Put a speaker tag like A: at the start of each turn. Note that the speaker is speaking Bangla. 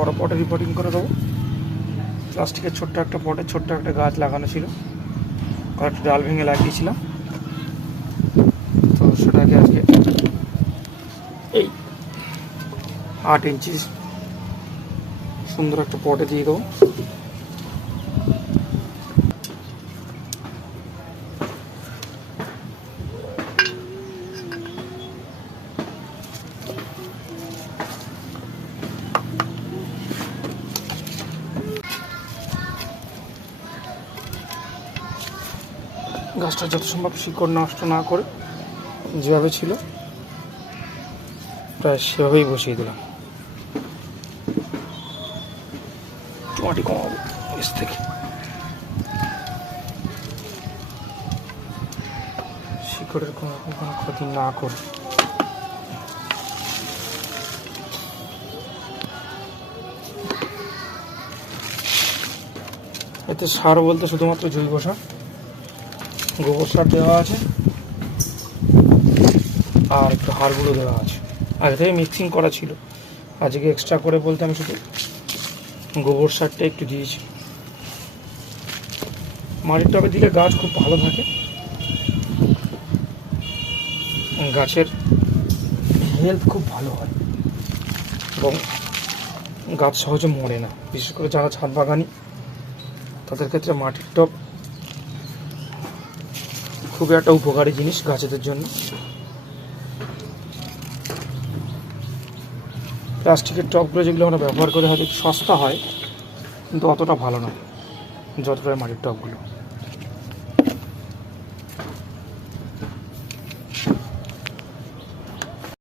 A: বড় পটে রিপোর্টিং করে দেবো। প্লাস্টিকের ছোট্ট একটা পটে ছোট্ট একটা গাছ লাগানো ছিল। কয়েকটা ডাল ভেঙে লাগিয়েছিলাম। তো সেটাকে আজকে এই আট ইঞ্চি সুন্দর একটা পটে দিয়ে দেবো। গাছটা যত সম্ভব শিকড় নষ্ট না করে যেভাবে ছিল প্রায় সেভাবেই বসিয়ে দিলাম। মাটি কমাবো নিচ থেকে। শিকড়ের কোনো রকম কোনো ক্ষতি না করে। এতে সার বলতে শুধুমাত্র জৈব সার। গোবর সার দেওয়া আছে। আর একটু হাড় গুঁড়ো দেওয়া আছে। আগে থেকে মিক্সিং করা ছিল। আজকে এক্সট্রা করে বলতে আমি শুধু গোবর সারটা একটু দিয়েছি। মাটির টবে দিলে গাছ খুব ভালো থাকে। গাছের হেলথ খুব ভালো হয়। এবং গাছ সহজে মরে না। বিশেষ করে যারা ছাদ বাগানি, তাদের ক্ষেত্রে মাটির টব খুবই একটা উপকারী জিনিস গাছেদের জন্য। প্লাস্টিকের টপগুলো যেগুলো আমরা ব্যবহার করে হয়তো সস্তা হয়, কিন্তু অতটা ভালো না যতটা মাটির টবগুলো।